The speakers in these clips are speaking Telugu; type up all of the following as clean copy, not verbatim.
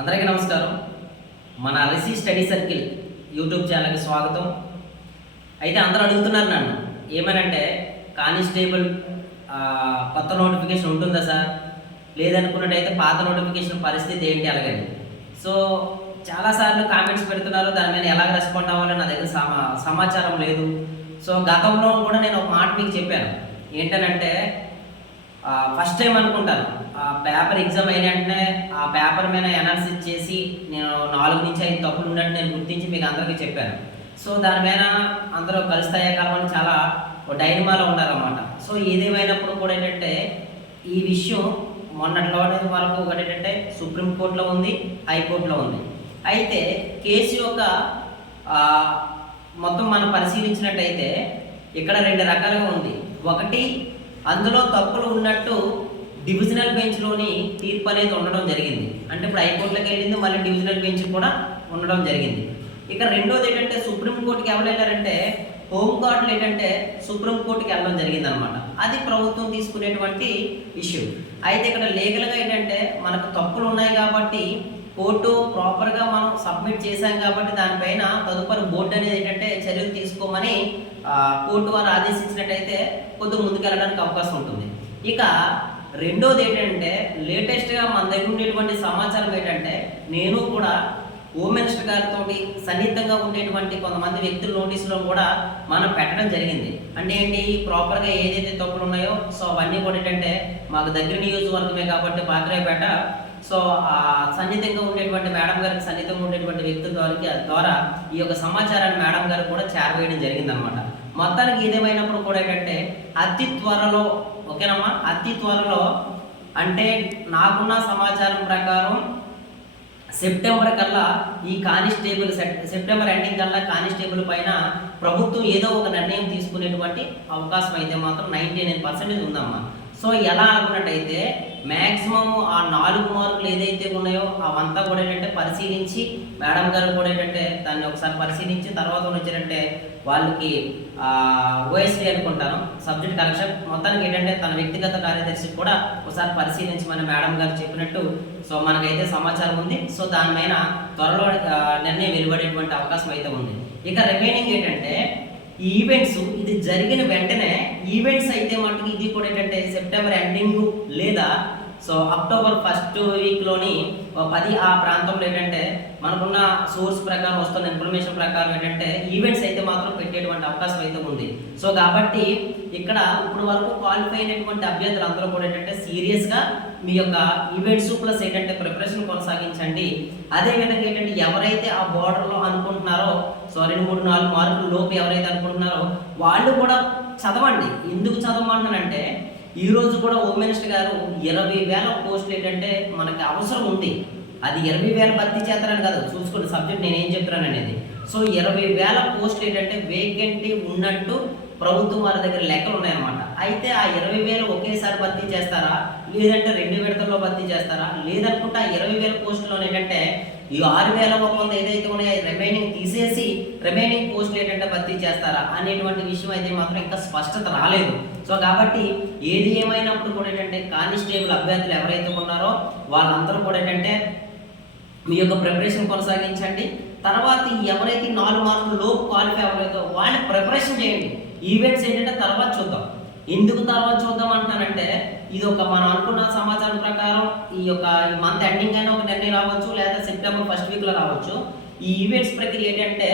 అందరికీ నమస్కారం. మన రిసి స్టడీ సర్కిల్ యూట్యూబ్ ఛానల్కి స్వాగతం. అయితే అందరూ అడుగుతున్నారు నన్ను ఏమనంటే, కానిస్టేబుల్ కొత్త నోటిఫికేషన్ ఉంటుందా సార్, లేదనుకున్నట్టయితే పాత నోటిఫికేషన్ పరిస్థితి ఏంటి అలాగని. సో చాలాసార్లు కామెంట్స్ పెడుతున్నారు, దాని మీద ఎలా రెస్పాండ్ అవ్వాలో నా దగ్గర సమాచారం లేదు. సో గతంలో కూడా నేను ఒక మాట మీకు చెప్పాను, ఏంటనంటే ఫస్ట్ టైం అనుకుంటాను పేపర్ ఎగ్జామ్ అయిన వెంటనే ఆ పేపర్ మీద అనాలిసిస్ చేసి నేను 4 నుంచి 5 తప్పులు ఉన్నట్టు నేను గుర్తించి మీకు అందరికీ చెప్పాను. సో దాని మీద అందరూ కలుస్తాయే కావాలని చాలా డైనమాలో ఉన్నారన్నమాట. సో ఏదేమైనప్పుడు కూడా ఏంటంటే ఈ విషయం మొన్నట్లో వరకు ఒకటి ఏంటంటే సుప్రీంకోర్టులో ఉంది, హైకోర్టులో ఉంది. అయితే కేసు యొక్క మొత్తం మనం పరిశీలించినట్టయితే ఇక్కడ 2 రకాలుగా ఉంది. ఒకటి, అందులో తప్పులు ఉన్నట్టు డివిజనల్ బెంచ్లోని తీర్పు అనేది ఉండడం జరిగింది. అంటే ఇప్పుడు హైకోర్టులోకి వెళ్ళింది, మళ్ళీ డివిజనల్ బెంచ్ కూడా ఉండడం జరిగింది. ఇక రెండోది ఏంటంటే సుప్రీంకోర్టుకి ఎవరు వెళ్ళారంటే హోంగార్డులు ఏంటంటే సుప్రీంకోర్టుకి వెళ్ళడం జరిగింది అనమాట. అది ప్రభుత్వం తీసుకునేటువంటి ఇష్యూ. అయితే ఇక్కడ లీగల్గా ఏంటంటే మనకు తప్పులు ఉన్నాయి కాబట్టి కోర్టు ప్రాపర్గా మనం సబ్మిట్ చేశాం కాబట్టి దానిపైన తదుపరి బోర్డు అనేది ఏంటంటే చర్యలు తీసుకోమని కోర్టు వారు ఆదేశించినట్టయితే కొద్దిగా ముందుకెళ్ళడానికి అవకాశం ఉంటుంది. ఇక రెండోది ఏంటంటే లేటెస్ట్గా మన దగ్గర ఉండేటువంటి సమాచారం ఏంటంటే నేను కూడా హోమ్ మినిస్టర్ గారితో సన్నిహితంగా ఉండేటువంటి కొంతమంది వ్యక్తుల నోటీసులో కూడా మనం పెట్టడం జరిగింది. అంటే ఏంటి, ప్రాపర్గా ఏదైతే తప్పులు ఉన్నాయో సో అవన్నీ కూడా ఏంటంటే మాకు దగ్గర నియోజకవర్గమే కాబట్టి పాత్రాయపేట, సో సన్నిహితంగా ఉండేటువంటి మేడం గారికి సన్నిహితంగా ఉండేటువంటి వ్యక్తుల ద్వారా ఈ యొక్క సమాచారాన్ని మేడం గారు కూడా చేరవేయడం జరిగిందనమాట. మొత్తానికి ఏదేమైనప్పుడు కూడా ఏంటంటే అతి త్వరలో, ఓకేనమ్మా, అతి త్వరలో అంటే నాకున్న సమాచారం ప్రకారం సెప్టెంబర్ కల్లా ఈ కానిస్టేబుల్ సెప్టెంబర్ ఎండింగ్ కల్లా కానిస్టేబుల్ పైన ప్రభుత్వం ఏదో ఒక నిర్ణయం తీసుకునేటువంటి అవకాశం అయితే మాత్రం 99% ఉందమ్మా. సో ఎలా అనుకున్నట్టయితే మ్యాక్సిమం ఆ 4 మార్కులు ఏదైతే ఉన్నాయో అవంతా కూడా ఏంటంటే పరిశీలించి మేడం గారు కూడా ఏంటంటే దాన్ని ఒకసారి పరిశీలించి తర్వాత వచ్చారంటే వాళ్ళకి ఓఎస్డీ అనుకుంటాను సబ్జెక్ట్ కరెక్షన్ మొత్తానికి ఏంటంటే తన వ్యక్తిగత కార్యదర్శి కూడా ఒకసారి పరిశీలించమని మేడం గారు చెప్పినట్టు సో మనకైతే సమాచారం ఉంది. సో దాని మీద త్వరలో నిర్ణయం వెలువడేటువంటి అవకాశం అయితే ఉంది. ఇక రిమైనింగ్ ఏంటంటే ఈవెంట్స్ ఇది జరిగిన వెంటనే ఈవెంట్స్ అయితే మటుకు ఇది కూడా ఏంటంటే సెప్టెంబర్ ఎండింగ్ లేదా సో అక్టోబర్ ఫస్ట్ వీక్లోని 10 ఆ ప్రాంతంలో ఏంటంటే మనకున్న సోర్స్ ప్రకారం వస్తున్న ఇన్ఫర్మేషన్ ప్రకారం ఏంటంటే ఈవెంట్స్ అయితే మాత్రం పెట్టేటువంటి అవకాశం అయితే ఉంది. సో కాబట్టి ఇక్కడ ఇప్పుడు వరకు క్వాలిఫై అయినటువంటి అభ్యర్థులు అందరూ కూడా ఏంటంటే సీరియస్గా మీ యొక్క ఈవెంట్స్ ప్లస్ ఏంటంటే ప్రిపరేషన్ కొనసాగించండి. అదేవిధంగా ఏంటంటే ఎవరైతే ఆ బోర్డర్లో అనుకుంటున్నారో సో 2, 3, 4 మార్కులు లోపు ఎవరైతే అనుకుంటున్నారో వాళ్ళు కూడా చదవండి. ఎందుకు చదవమంటానంటే ఈ రోజు కూడా హోమ్ మినిస్టర్ గారు 20,000 పోస్టులు ఏంటంటే మనకి అవసరం ఉంది. అది 20,000 భర్తీ చేస్తారని కాదు, చూసుకోండి సబ్జెక్ట్ నేను ఏం చెప్తున్నాను అనేది. సో 20,000 పోస్టులు ఏంటంటే వేకెంటీ ఉన్నట్టు ప్రభుత్వం వారి దగ్గర లెక్కలు ఉన్నాయన్నమాట. అయితే ఆ 20,000 ఒకేసారి భర్తీ చేస్తారా, లేదంటే 2 విడతల్లో భర్తీ చేస్తారా, లేదనుకుంటే ఆ 20,000 పోస్టులో ఏంటంటే ఈ 6,100 ఏదైతే ఉన్నాయో రిమైనింగ్ తీసేసి రిమైనింగ్ పోస్టులు ఏంటంటే భర్తీ చేస్తారా అనేటువంటి విషయం అయితే మాత్రం ఇంకా స్పష్టత రాలేదు. సో కాబట్టి ఏది ఏమైనప్పుడు కూడా ఏంటంటే కానిస్టేబుల్ అభ్యర్థులు ఎవరైతే ఉన్నారో వాళ్ళందరూ కూడా ఏంటంటే మీ యొక్క ప్రిపరేషన్ కొనసాగించండి. తర్వాత ఎవరైతే 4 మార్కులు లోపు క్వాలిఫై అవ్వలేదో వాళ్ళ ప్రిపరేషన్ చేయండి. ఈవెంట్స్ ఏంటంటే తర్వాత చూద్దాం. ఎందుకు తర్వాత చూద్దాం అంటున్నానంటే ఇది ఒక మనం అనుకున్న సమాచారం ప్రకారం ఈ మంత్ ఎండింగ్ అయినా ఒక నిర్ణయం రావచ్చు, లేదా సెప్టెంబర్ ఫస్ట్ వీక్లో రావచ్చు. ఈ ఈవెంట్స్ ప్రక్రియ ఏంటంటే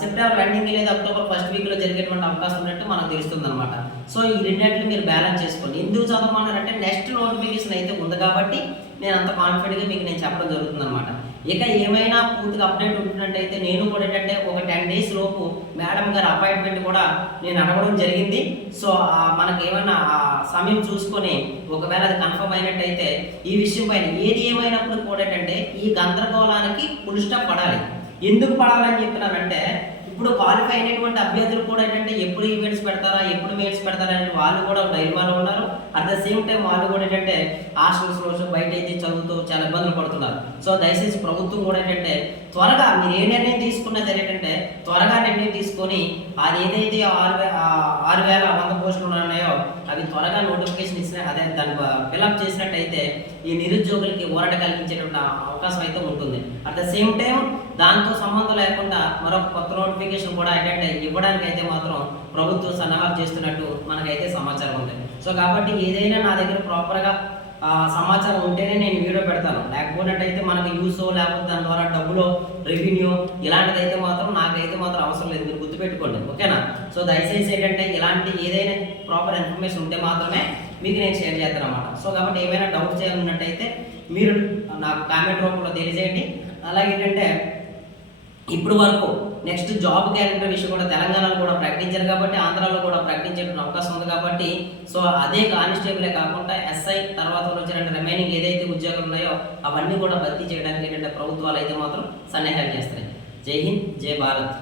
సెప్టెంబర్ ఎండింగ్ లేదా అక్టోబర్ ఫస్ట్ వీక్లో జరిగేటువంటి అవకాశం ఉన్నట్టు మనకు తెలుస్తుంది అనమాట. సో ఈ రెండింటిని మీరు బ్యాలెన్స్ చేసుకోండి. ఎందుకు చదవమన్నారంటే నెక్స్ట్ నోటిఫికేషన్ అయితే ఉంది కాబట్టి నేను అంత కాన్ఫిడెంట్గా మీకు నేను చెప్పడం జరుగుతుంది అనమాట. ఇక ఏమైనా పూర్తిగా అప్డేట్ ఉంటున్నట్టయితే నేను కూడా ఏంటంటే ఒక 10 days లోపు మేడం గారి అపాయింట్మెంట్ కూడా నేను అడగడం జరిగింది. సో మనకి ఏమైనా సమయం చూసుకొని ఒకవేళ అది కన్ఫర్మ్ అయినట్టయితే ఈ విషయం పైన ఏది ఏమైనప్పుడు కూడా ఏంటంటే ఈ గందరగోళానికి ఫుల్ స్టాప్ పడాలి. ఎందుకు పడాలని చెప్తున్నానంటే ఇప్పుడు క్వాలిఫై అయినటువంటి అభ్యర్థులు కూడా ఏంటంటే ఎప్పుడు ఈవెంట్స్ పెడతారా, ఎప్పుడు మెయిన్స్ పెడతారా అని వాళ్ళు కూడా డైల్మాలో ఉన్నారు. అట్ ద సేమ్ టైం వాళ్ళు కూడా ఏంటంటే హాస్టల్స్లో బయట అయితే చదువుతూ చాలా ఇబ్బందులు పడుతున్నారు. సో దయచేసి ప్రభుత్వం కూడా ఏంటంటే త్వరగా మీరు ఏ నిర్ణయం తీసుకున్నా సరే ఏంటంటే త్వరగా నిర్ణయం తీసుకొని అది ఏదైతే 6,100 పోస్టులు ఉన్నాయో అవి త్వరగా నోటిఫికేషన్ ఇచ్చిన అదే దాన్ని ఫిలప్ చేసినట్టయితే ఈ నిరుద్యోగులకి ఊరట కలిగించేటువంటి అవకాశం అయితే ఉంటుంది. అట్ ద సేమ్ టైం దాంతో సంబంధం లేకుండా మరొక కొత్త నోటిఫికేషన్ కూడా అటెండ్ అయ్యి ఇవ్వడానికి అయితే మాత్రం ప్రభుత్వం సన్నాహాలు చేస్తున్నట్టు మనకైతే సమాచారం ఉంది. సో కాబట్టి ఏదైనా నా దగ్గర ప్రాపర్గా సమాచారం ఉంటేనే నేను వీడియో పెడతాను. లేకపోయినట్టయితే మనకు యూస్ లేకపోతే దాని ద్వారా డబ్బులు రెవెన్యూ ఇలాంటిదైతే మాత్రం నాకైతే మాత్రం అవసరం లేదు, మీరు గుర్తుపెట్టుకోండి, ఓకేనా. సో దయచేసి ఏంటంటే ఇలాంటి ఏదైనా ప్రాపర్ ఇన్ఫర్మేషన్ ఉంటే మాత్రమే మీకు నేను షేర్ చేస్తాను అన్నమాట. సో కాబట్టి ఏమైనా డౌట్ చేయాలన్నట్టయితే మీరు నాకు కామెంట్ రూపంలో తెలియజేయండి. అలాగే ఏంటంటే ఇప్పుడు వరకు నెక్స్ట్ జాబ్ క్యాలెండర్ విషయం కూడా తెలంగాణలో కూడా ప్రకటించారు కాబట్టి ఆంధ్రాలో కూడా ప్రకటించే అవకాశం ఉంది కాబట్టి సో అదే కానిస్టేబులే కాకుండా ఎస్ఐ తర్వాత వచ్చిన రిమైనింగ్ ఏదైతే ఉద్యోగాలు ఉన్నాయో అవన్నీ కూడా భర్తీ చేయడానికి ఏంటంటే ప్రభుత్వాలు అయితే మాత్రం సన్నాహాలు చేస్తాయి. జై హింద్, జై భారత్.